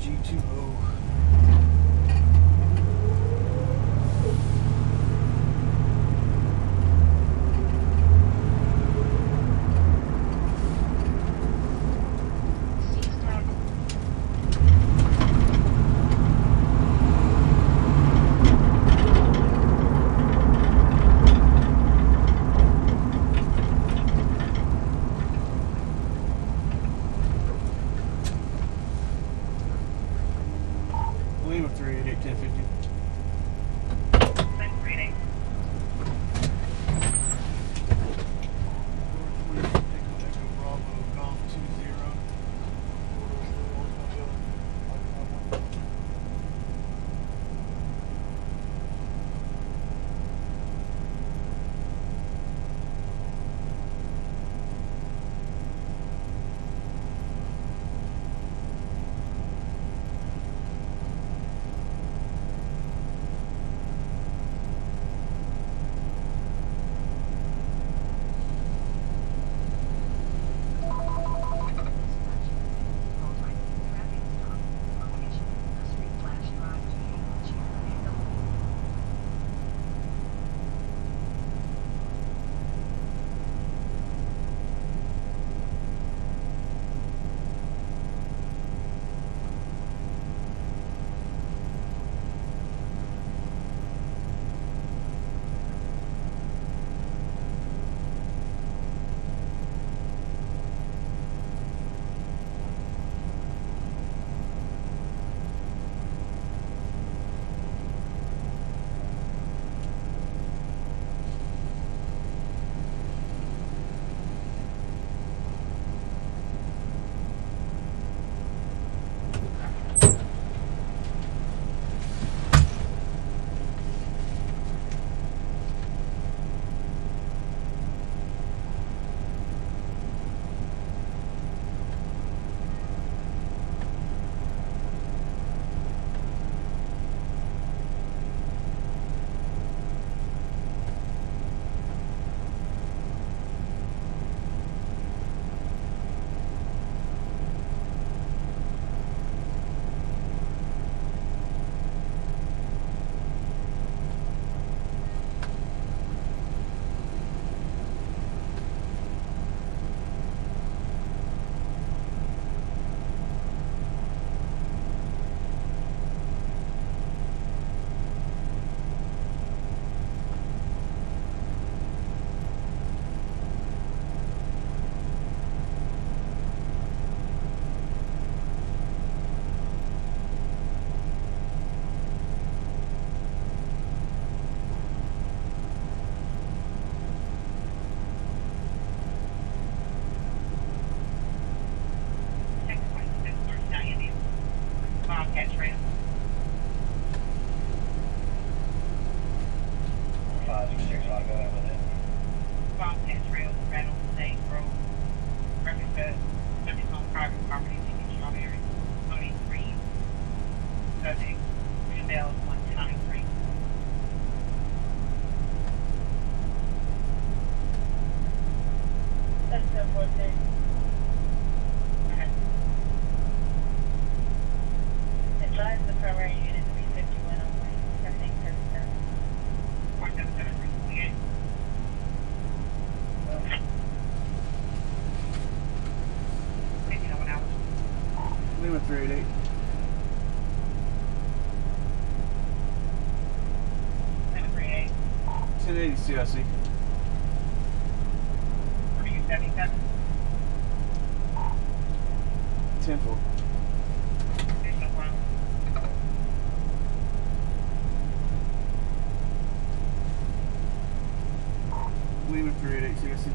G20. Lima 388 1050. Lima 388. Lima 388. 1080 CIC. What are you, 77? 10-4. Additional one. Lima 388 CIC.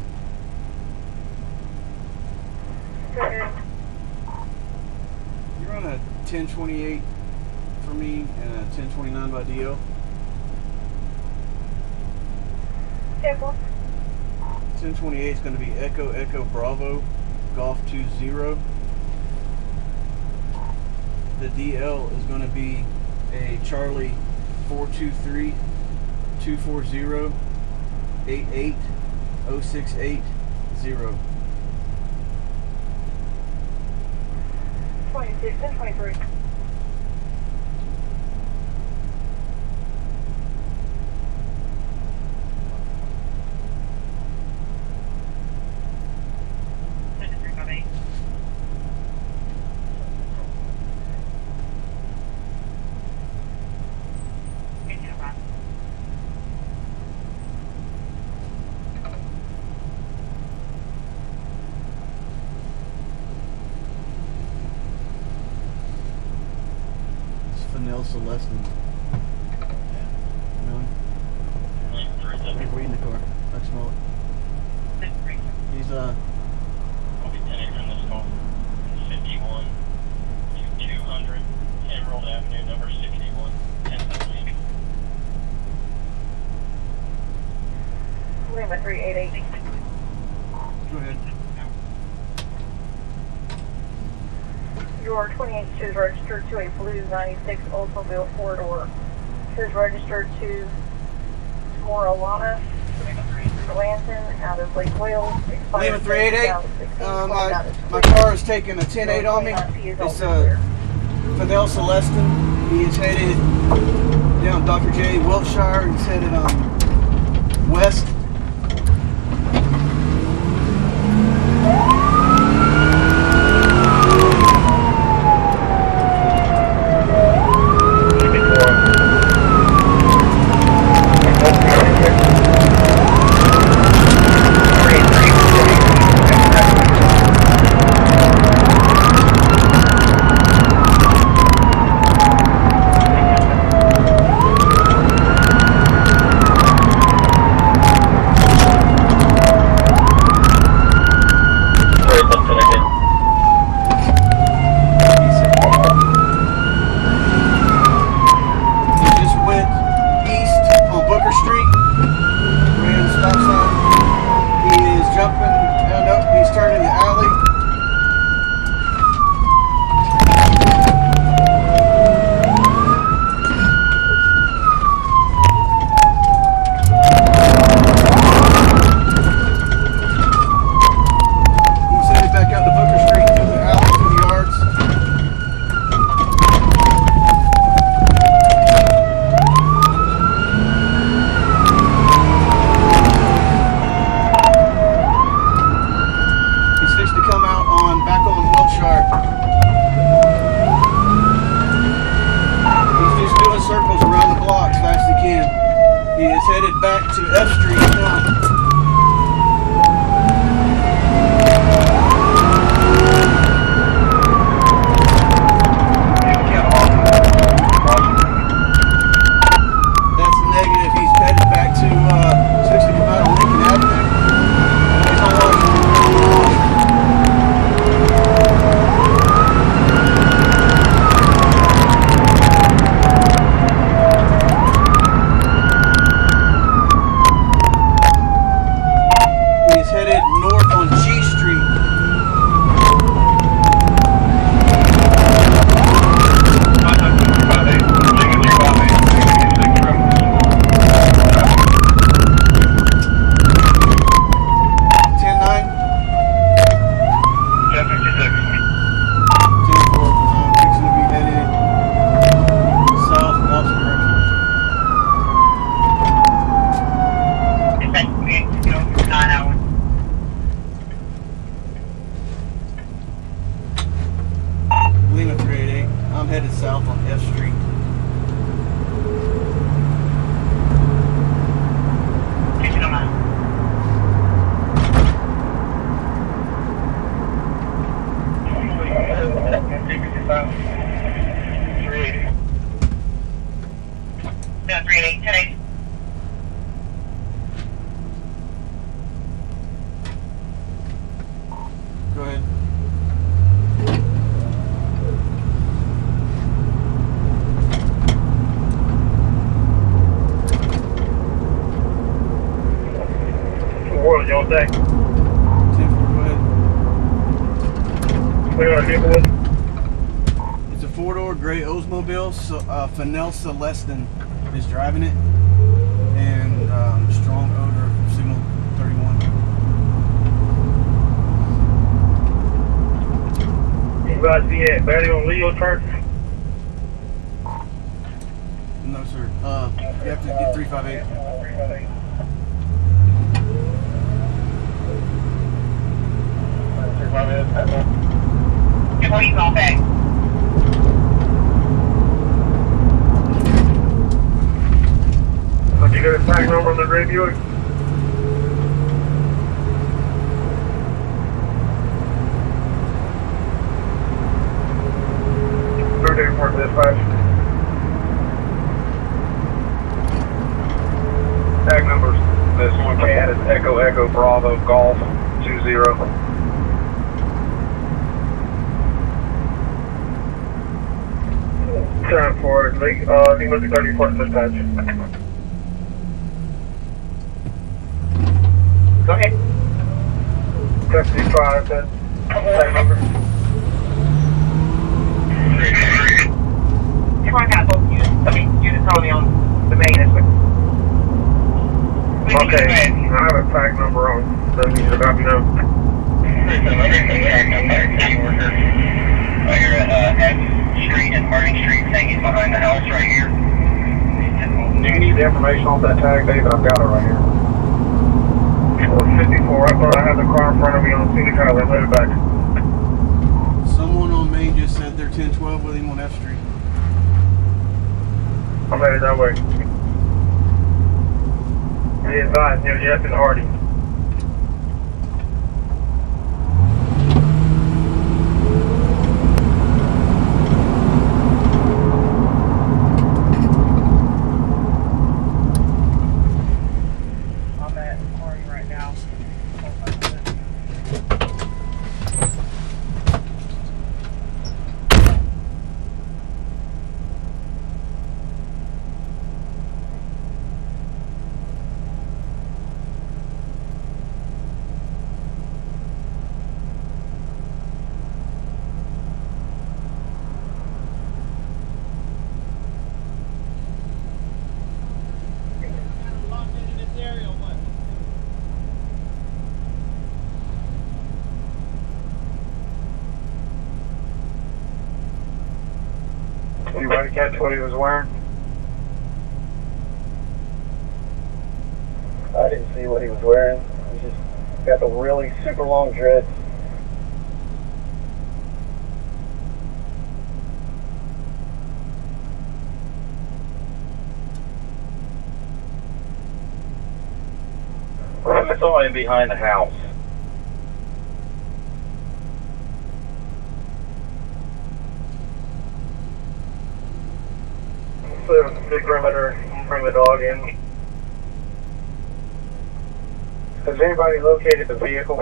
You're on a 1028 for me and a 1029 by DL. Careful. 1028 is going to be Echo Echo Bravo Golf 20. The DL is going to be a Charlie 423 240 88 0680. 26 and 23. Fennell Celestin. No? He's waiting in the car. I can smell it. He's I'll be 10 from this call. 51 to 200 Emerald Avenue, number 61, 10,000. Lima 388. go ahead. Your 28 is registered to a blue 96 Oldsmobile 4-door. It is registered to Moralana Lanson out of Lake Wales. Lima 388. My car is taking a 10-8 on me. It's Fennell Celestin. He is headed down Dr. J. Wiltshire. He's headed west. Lima 388. I'm headed south on F Street. Go ahead. What y'all say? 10-4, go ahead. What y'all vehicle with? It's a 4-door gray Oldsmobile. So, Fennell Celestin is driving it, and strong odor of signal 31. You guys be at Batty on Leo Church? No, sir. You have to get 358. Before you go back. You got a tag number on the radio? Third airport dispatch. this one cat is Echo Echo Bravo Golf 20. Time for Lake, Limousine 34 dispatch. Go ahead. Custody 5, that same number. Come on, got both units. I mean, units only on the main. Okay, I have a tag number on. Doesn't need to copy now. You're at F Street and Harding Street, saying he's behind the house right here. Do you need the information off that tag, David? I've got it right here. 454. I thought I had the car in front of me on Cedar Tyler. Let it back. Someone on Main just said they're 1012 with him on F Street. I'm headed that way. Be advised, near Jeff and Hardy. I'm at Harding right now. Anybody catch what he was wearing? I didn't see what he was wearing. He just got the really super long dreads. I saw him behind the house. So, big perimeter, bring the dog in. Has anybody located the vehicle?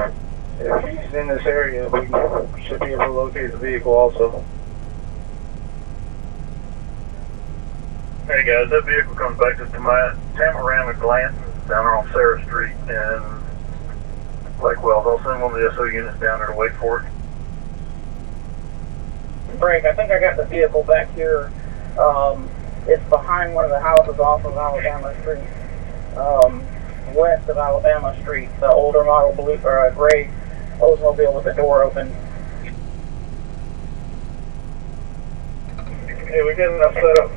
If he's in this area, we should be able to locate the vehicle also. Hey guys, that vehicle comes back to my Tamarama Glanton down there on Sarah Street and Lake Wells. I'll send one of the SO units down there to wait for it. Frank, I think I got the vehicle back here. It's behind one of the houses off of Alabama Street, west of Alabama Street. The older model blue or gray Oldsmobile with the door open. Hey, we get enough set up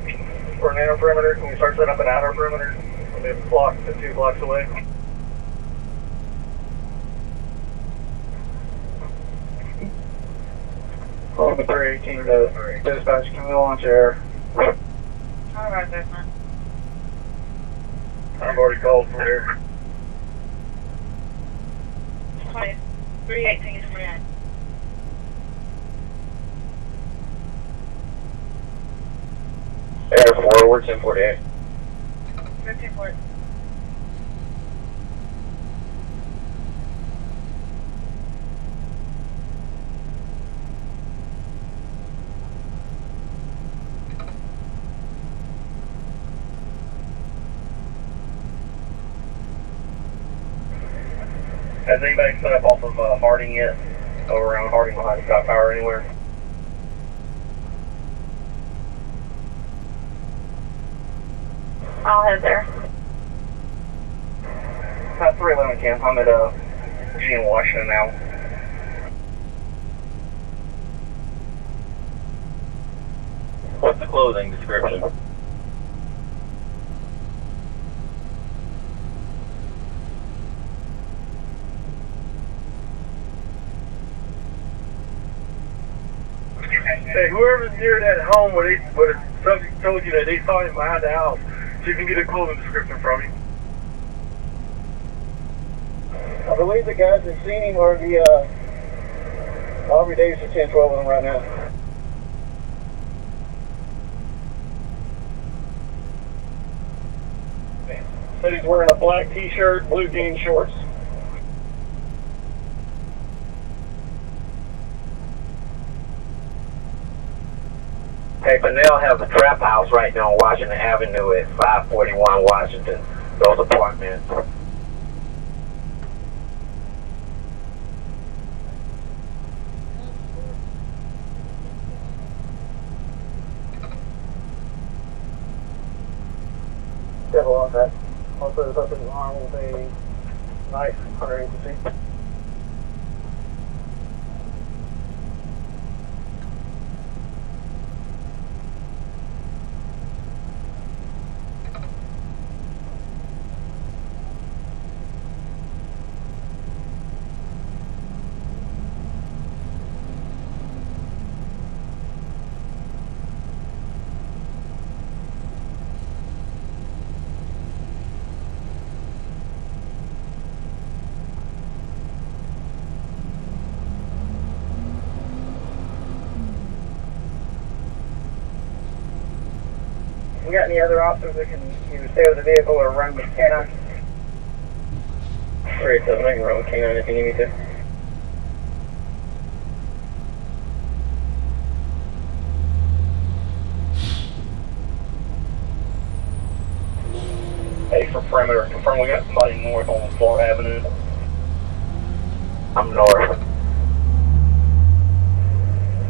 for an inner perimeter. Can we start setting up an outer perimeter? Maybe a block to 2 blocks away. On the 318 to dispatch, can we launch air? Alright, there, man. I've already called from here. 318 is red. Air forward, 1048. 1548. Has anybody set up off of Harding yet? Over around Harding behind Scott Power anywhere? I'll head there. 311 camp, I'm at G in Washington now. What's the clothing description? Hey, whoever's near that home where the subject told you that they saw him behind the house, so you can get a clothing description from him. I believe the guys that seen him are the Aubrey Davis at 1012 of them right now. Said he's wearing a black t-shirt, blue jean shorts. Hey, Fennell has a trap house right there on Washington Avenue at 541 Washington. Those apartments. Devil on that. Also, the upper arm will be nice, 100 agency. You got any other officers that can either stay with the vehicle or run with K9? 387, I can run with K9 if you need me to. Hey, for perimeter, confirm we got somebody north on Florida Avenue. I'm north.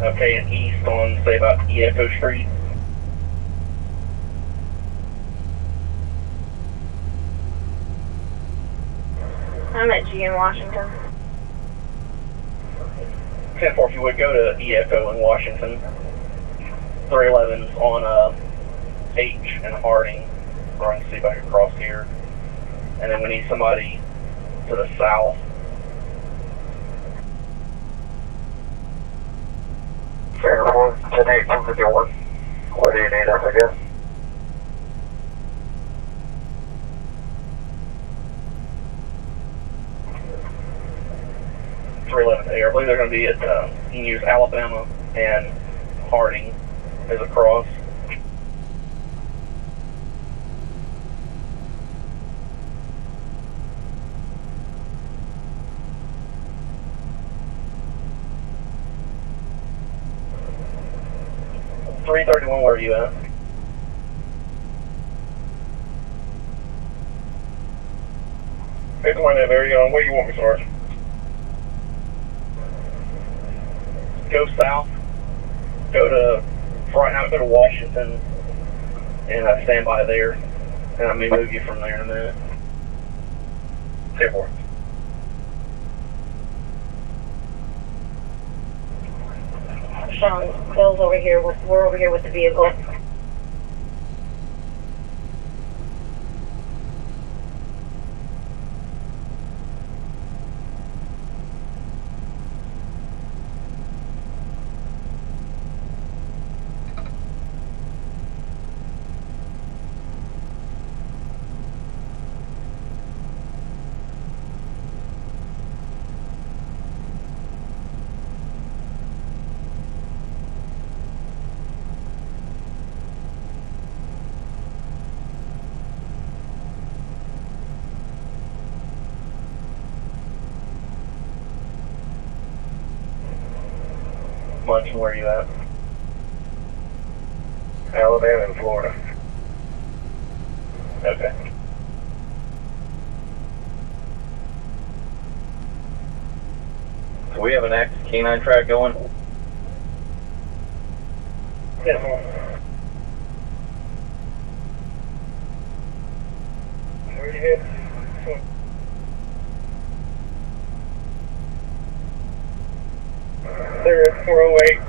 Okay, and east on, say, about Echo Street. I'm at G in Washington. 10-4, if you would go to Echo in Washington. 311's on H and Harding. We're going to see if I can cross here. And then we need somebody to the south. Fair 4, 10-8, 251. What do you need us, I guess? I believe they're going to be at, you can use Alabama and Harding as a cross. .331, where are you at? It's one of them area. Where you want me, Sarge? Go south, go to, right now, go to Washington, and stand by there, and I may move you from there in a minute. 10-4. Sean, Bill's over here. We're over here with the vehicle. Munch, where are you at? Alabama and Florida. Okay. So we have an active K9 track going? Yes, sir. Where you headed? They're at 408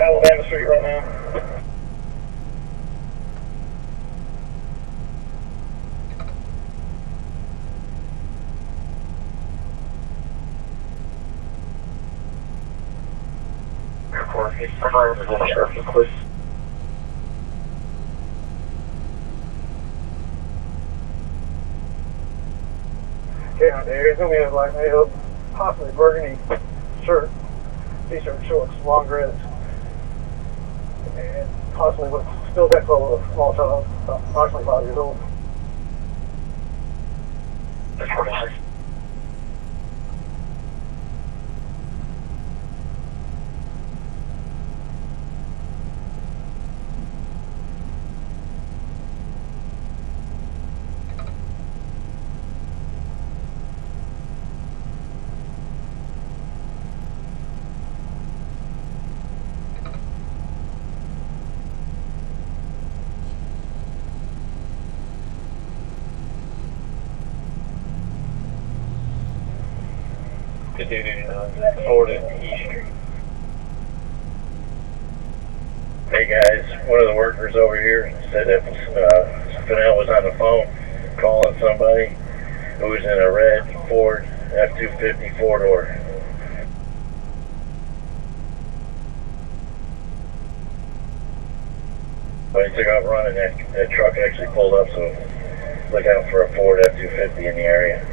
Alabama Street right now. Yeah, there's gonna be a black male, possibly burgundy shirt, t-shirt, shorts, long dreads, and possibly with still got full of small child, approximately 5 years old. That's 46. Continuing forward to East Street. Hey guys, one of the workers over here said that Fennell was on the phone calling somebody who was in a red Ford F-250 four-door. When he took off running, that truck actually pulled up, so look out for a Ford F-250 in the area.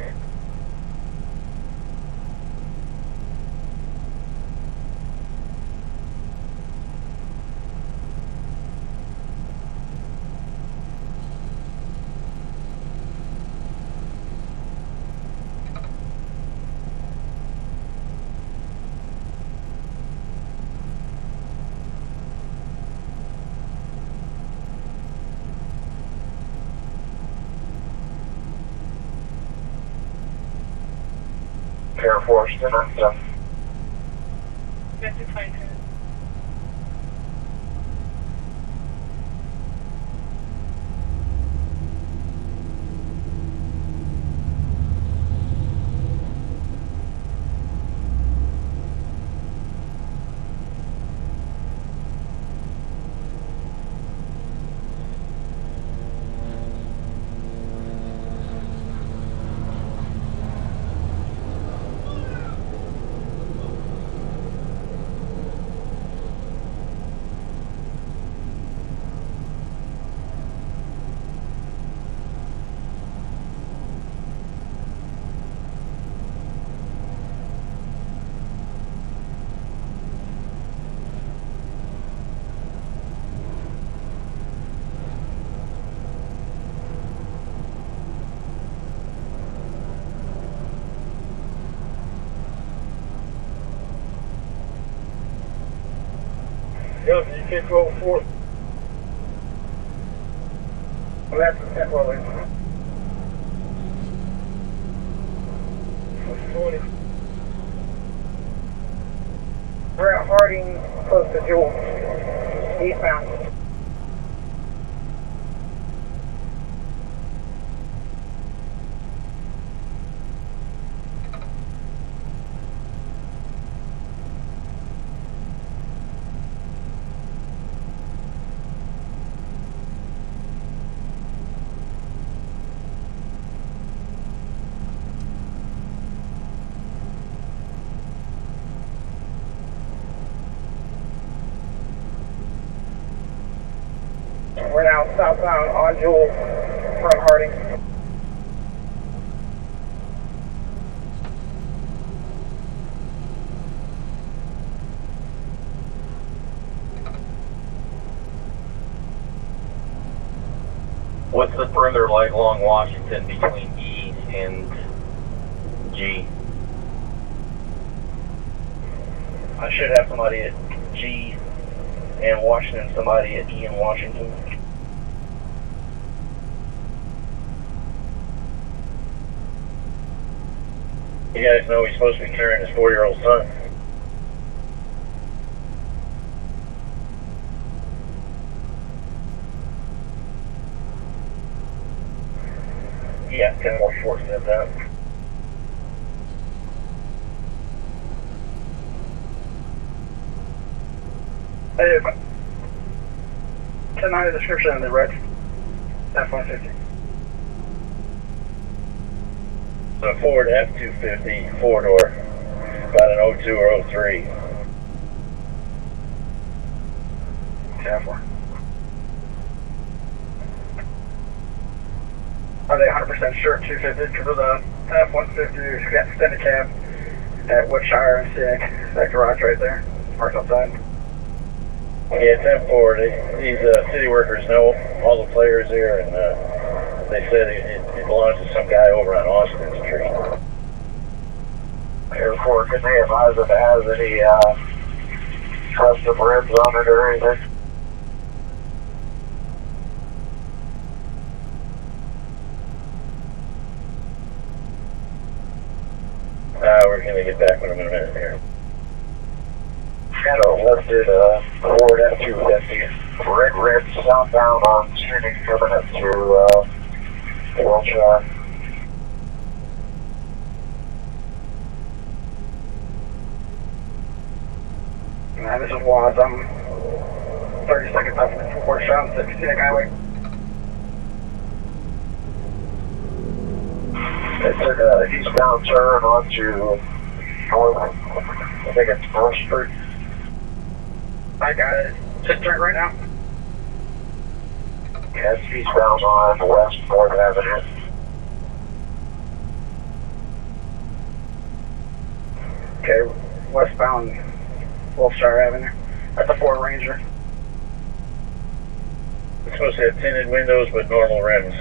Air Force, then That's a fine. Go, you can't go forward. That's temporarily. 20. We're at Harding, close to Jewel, eastbound. We're now southbound on Jewel from Harding. What's the perimeter like along Washington between E and G? I should have somebody at G and Washington, somebody at E and Washington. You guys know he's supposed to be carrying his 4-year-old son. Yeah, 10 more shorts than that. Hey, tonight the description in the red F-150. A Ford F-250 four-door, about an 02 or 03. Are they 100% sure 250? Because of the F-150 extended cab at Woodshire and SIG, that garage right there, parked outside. Yeah, 10 Ford. These city workers know all the players here, and They said it belongs to some guy over on Austin Street. Airport, can they advise if it has any custom rims on it or anything? We're gonna get back with him in a minute here. Got a lifted Ford F-250, red rims southbound on Scenic coming up through Wilshire. This is Waz. I'm 30 seconds up from Fort Shaw, 60 Scenic Highway. They took an eastbound turn onto North, I think it's 1st Street. I got it. Just turn right now. Yeah, it's eastbound on West 4th Avenue. Okay, westbound Wilshire Avenue. That's a Ford Ranger. It's supposed to have tinted windows but normal rims.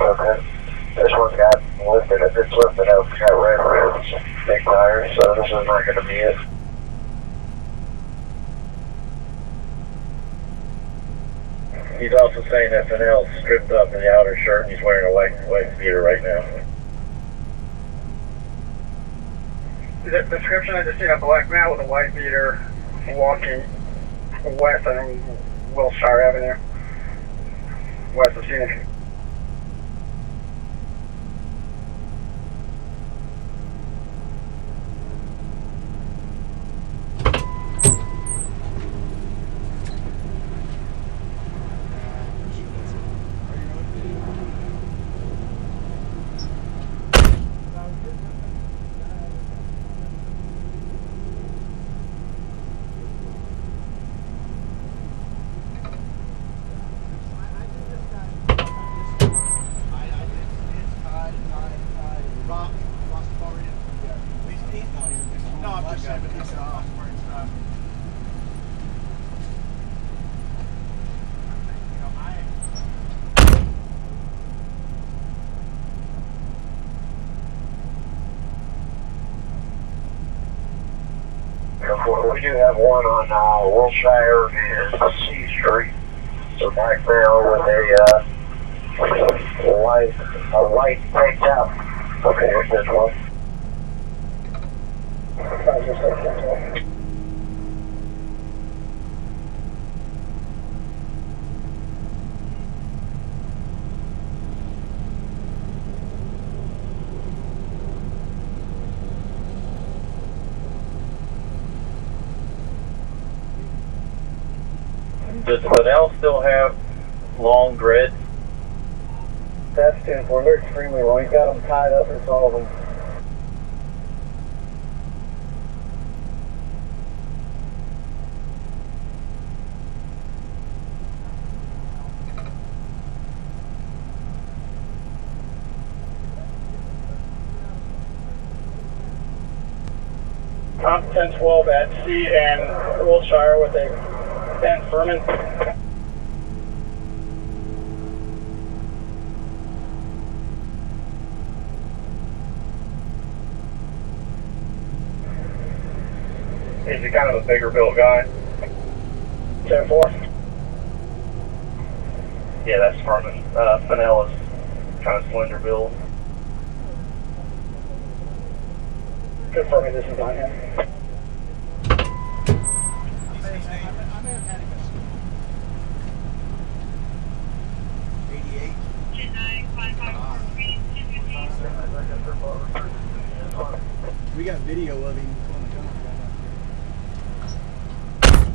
Okay. This one's got lifted, if it's lifted up, it's got red rims, big tires, so this is not going to be it. He's also saying FNL's stripped up in the outer shirt and he's wearing a white beater right now. The description, I just seen a black man with a white beater walking west on Wilshire Avenue, west of Scenic. We do have one on Wilshire and C Street. So back there with a light tank top. Okay, here's this one. Does Fidel still have long dreads? That's 10-4. They're extremely long. He's got them tied up in all of them. I'm 10-12 at C and Wilshire with a Ben Furman. Is he kind of a bigger built guy? 10-4. Yeah, that's Furman. Fennell is kind of slender build. Confirming this is on him. We got video of him on the camera.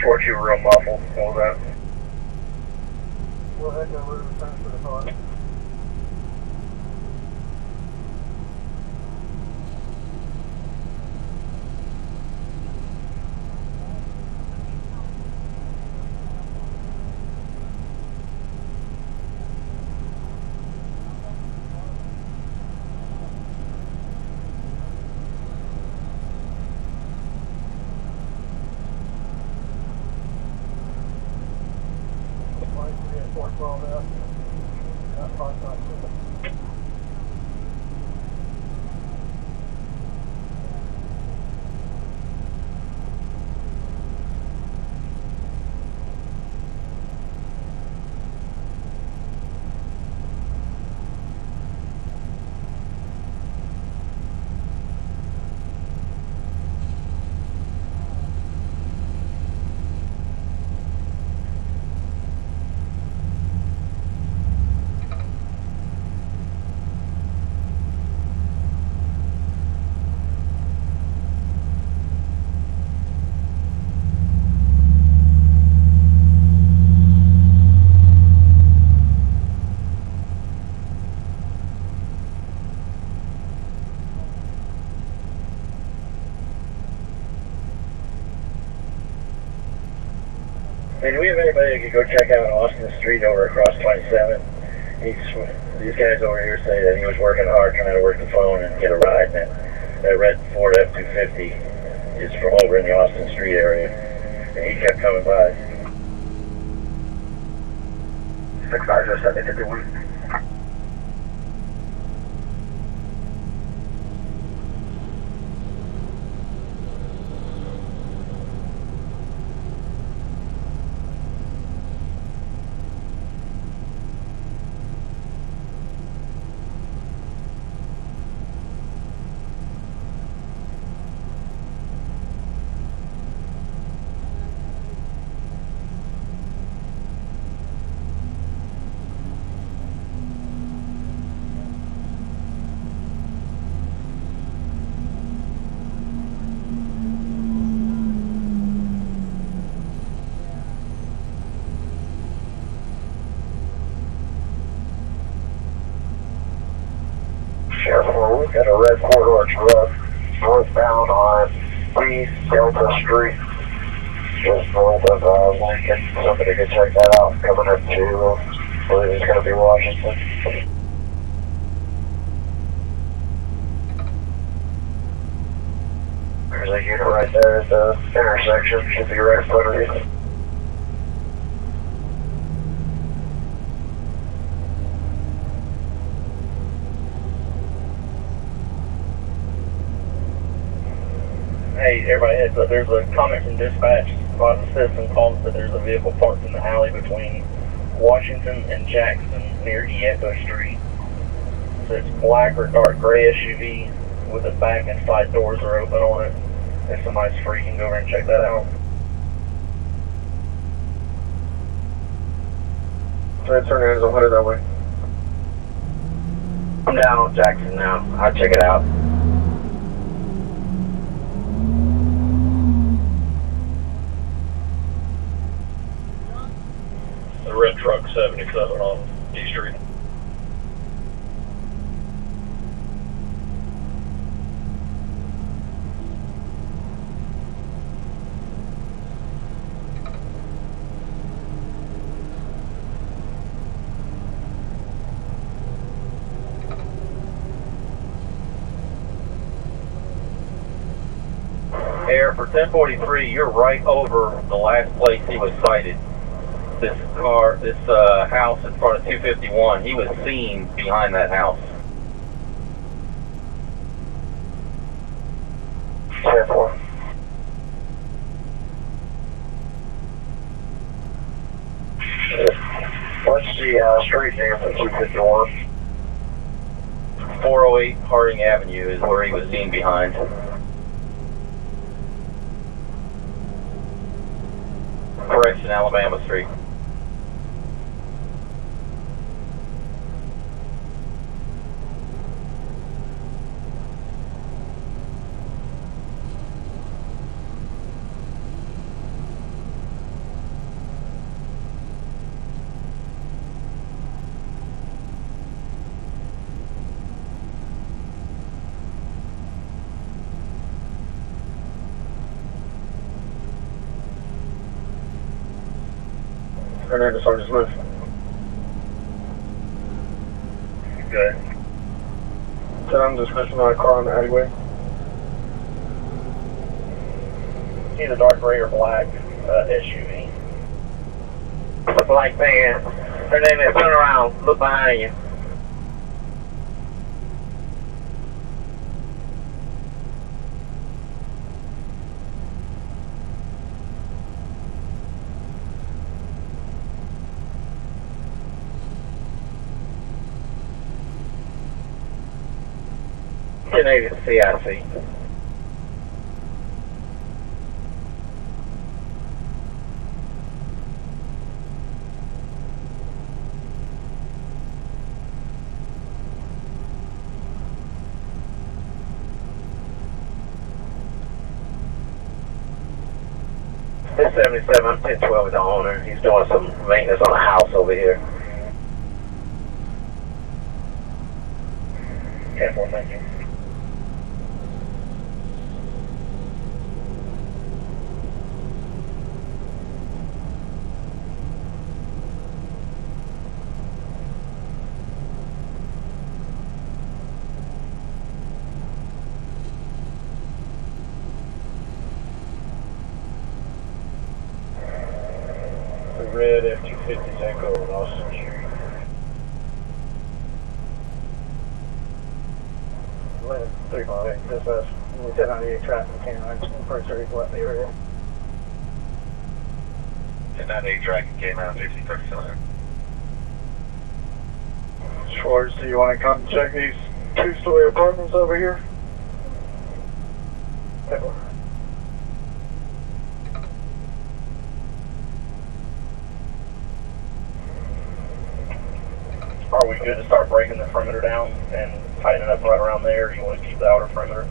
Short, you were real muffled. What was that? Well, that's a little time for the car. Hey, do we have anybody that could go check out Austin Street over across 27? These guys over here say that he was working hard trying to work the phone and get a ride, and that red Ford F-250 is from over in the Austin Street area, and he kept coming by. 650-71. Sheriff, we've got a red four-door truck northbound on East Delta Street, just north of Lincoln. Somebody could check that out. Coming up to, I believe it's going to be Washington. There's a unit right there at the intersection. Should be right in front of you. Hey, everybody heads up. There's a comment from dispatch on the system calling that there's a vehicle parked in the alley between Washington and Jackson near Echo Street. So it's black or dark gray SUV with the back and side doors are open on it. If somebody's free, you can go over and check that out. Try to turn around, I'll head that way. I'm down on Jackson now. I'll check it out. The red truck 77 on D Street. Air for 1043, you're right over the last place he was sighted. This house in front of 251, he was seen behind that house. 10-4. What's the street name for 251? 408 Harding Avenue is where he was seen behind. Correction, Alabama Street. Hernandez, Sergeant Smith. Good. Said I'm dismissing my car on the alleyway. Either dark gray or black SUV. The black van. Hernandez, turn around. Look behind you. CIC. This 77, I'm 1012 with the owner. He's doing some maintenance on the house over here. 10-4, thank you. red F-250 tank over on Austin Street. Limit 358, this is Lieutenant 98 traffic canine, first area left the area. 1098 tracking K9 5037. Schwartz, do you want to come check these two-story apartments over here? Are we good to start breaking the perimeter down and tightening up right around there? Or do you want to keep the outer perimeter?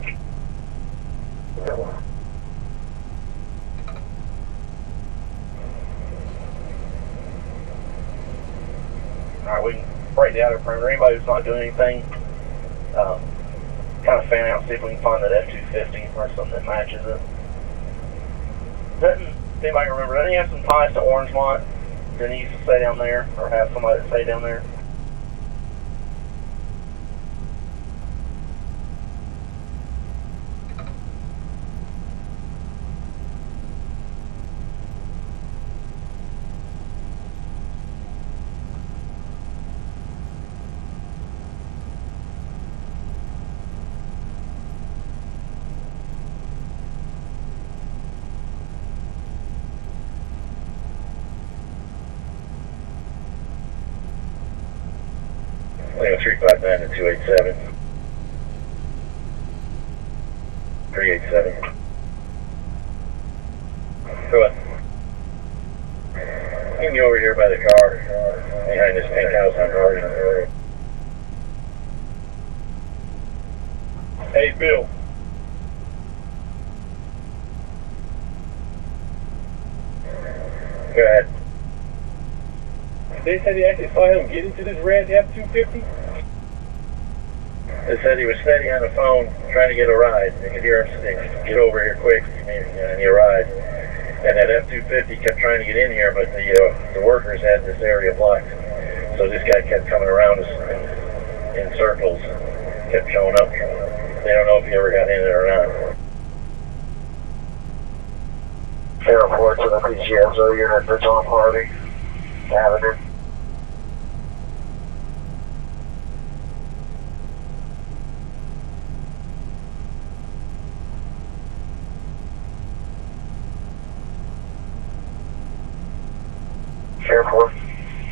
Alright, we can break the outer perimeter. Anybody who's not doing anything, kind of fan out, see if we can find that F-250 or something that matches it. Doesn't anybody remember, doesn't he have some ties to Orangemont? Didn't he used to stay down there, or have somebody that stay down there? Lima 359 to 287. 387. Go ahead. Meet me over here by the car, behind this pink house on Harding. Hey, Bill. Go ahead. They said he actually saw him get into this red F-250? They said he was steady on the phone trying to get a ride. They could hear him say, get over here quick, I need a ride. And that F-250 kept trying to get in here, but the workers had this area blocked. So this guy kept coming around us in circles, kept showing up. They don't know if he ever got in there or not. Airport to the PCSO unit that's on Harding Avenue. Airport.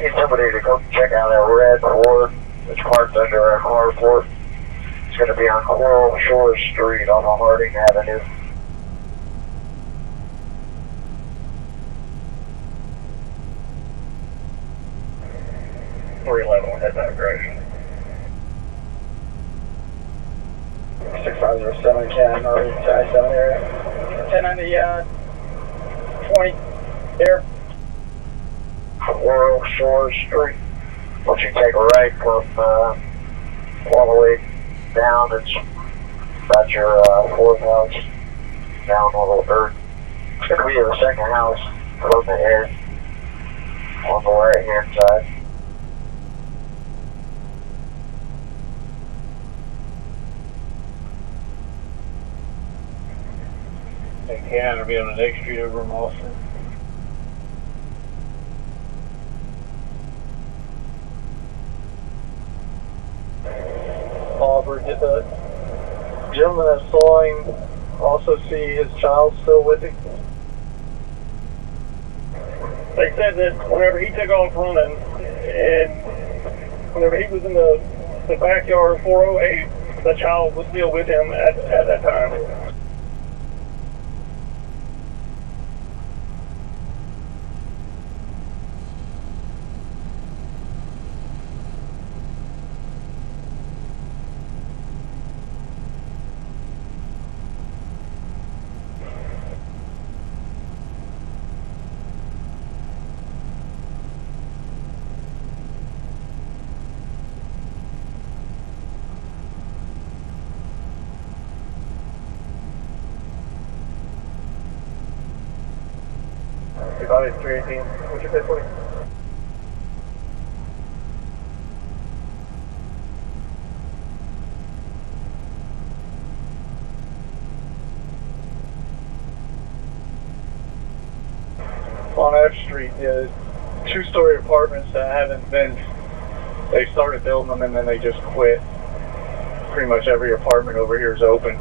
Need somebody to come check out that red Ford that's parked under a carport. It's going to be on Coral Shores Street on Harding Avenue. We'll head that direction. 6507 Ken, or I-7 area. 10 on the 20 there. Coral Shores Street. Once you take a right, come all the way down, it's about your fourth house, down a little third. It's going to be the second house from the head on the right hand side. They can, or be on the next street over in Austin. Oliver, did the gentleman that saw him also see his child still with him? They said that whenever he took off running, and whenever he was in the backyard of 408, the child was still with him at that time. Bobby 318. What's your pit 40? On F Street, two-story apartments that haven't been, they started building them and then they just quit. Pretty much every apartment over here is open.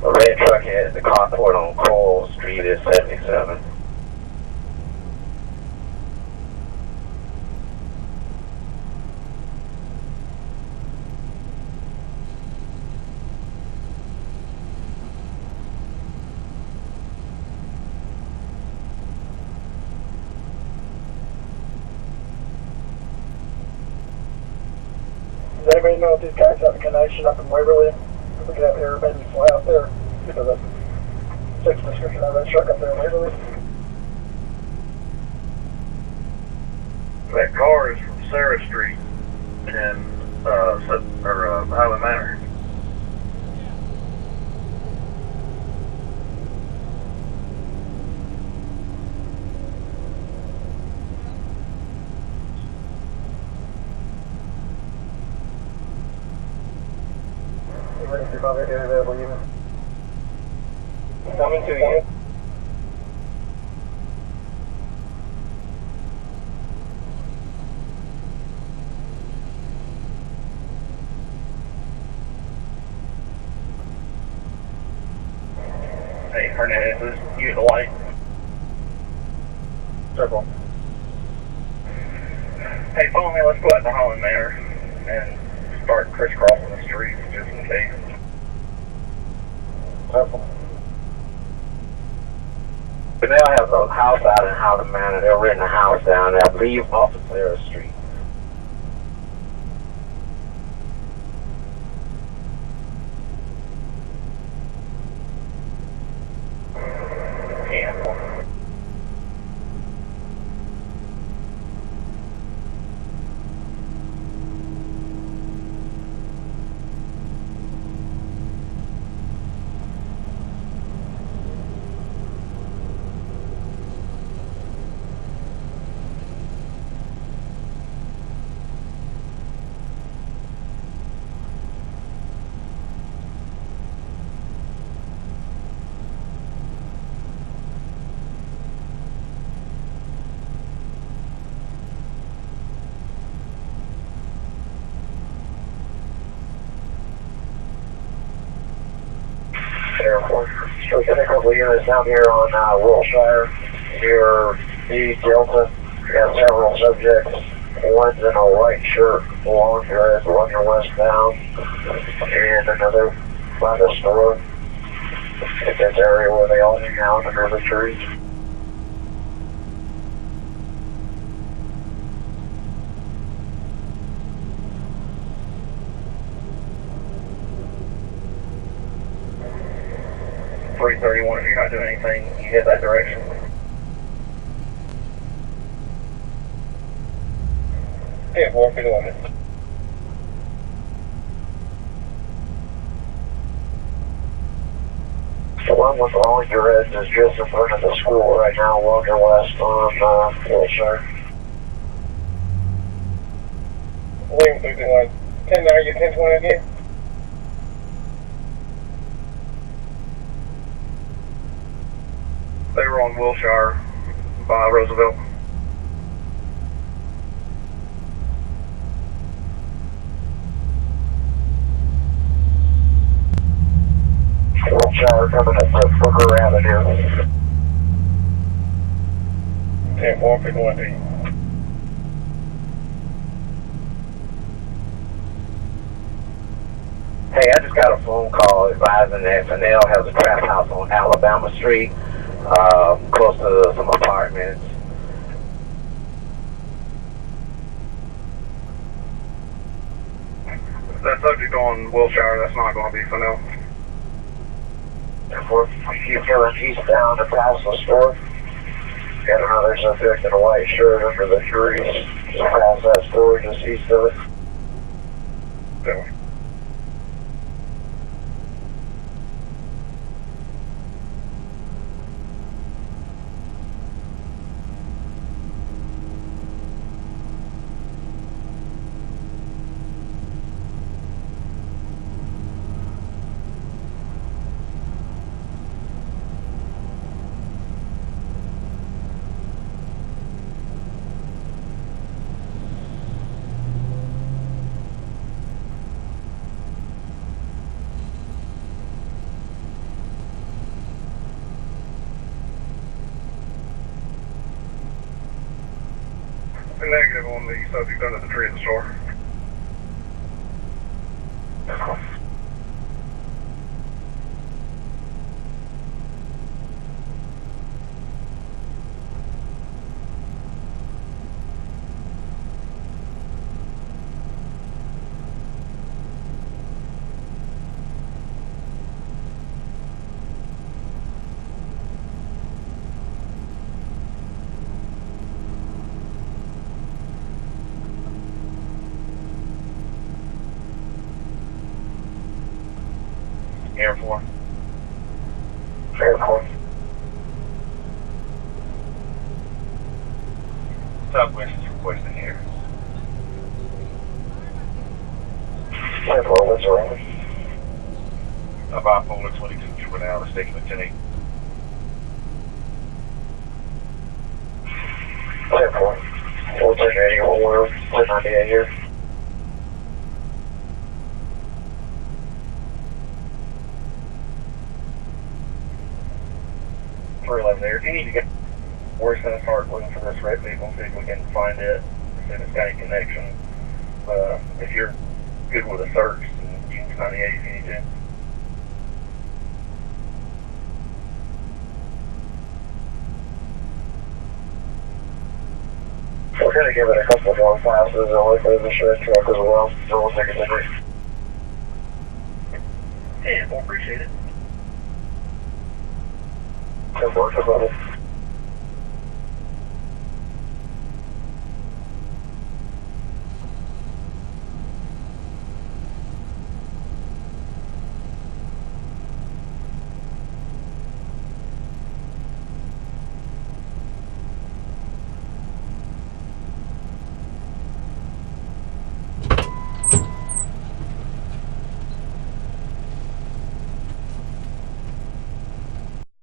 The red truck had the carport on Cole Street at 77. Does anybody know if these guys have a connection up in Waverly? If we could have everybody fly out there because of the 6 description of that truck up there in Waverly. That car is from Sarah Street in Highland Manor. Ready to about it available even. Coming to you. Hey, Hernandez, you the light. Circle. Hey, follow me, let's go out to Holland Manor and start crisscrossing the streets just in case. Circle. We now have a house out in Howland Manor. They're renting a house down there, I believe, off of Sarah Street. Yeah. So we got a couple of units down here on Wilshire, near the Delta. We got several subjects. One's in a white shirt, long dress, running westbound, and another by the store. It's this area where they all hang out under the trees. If you're not doing anything, you head that direction. Yeah, 411. The one with the orange dress is just in front of the school right now, walking west on Wilshire. William 51. 10 now, you 1020 again? They were on Wilshire by Roosevelt. Wilshire coming up to Booker Avenue. 10-451. Hey, I just got a phone call advising that Fennell has a trap house on Alabama Street, close to some apartments. on Wilshire, that's not going to be Fennell. If you keep going eastbound to past the store, got another subject in a white shirt under the trees, just past that store, just east of it. That way. Negative on the subject under the tree at the store. Air 4. Airport. Southwest is requesting here. Airport, what's wrong? A bipolar 22 juvenile is taking a 10-8. Airport. 1481, we're 1098 here. 311 there. If you need to get worse than a start looking for this red vehicle, see if we can find it, see if it's got any connection. If you're good with a search, then you can 98 if you need to. We're going to give it a couple more passes and look for the shred truck as well, so we'll take it in. Yeah, we'll appreciate it. Good work, everybody.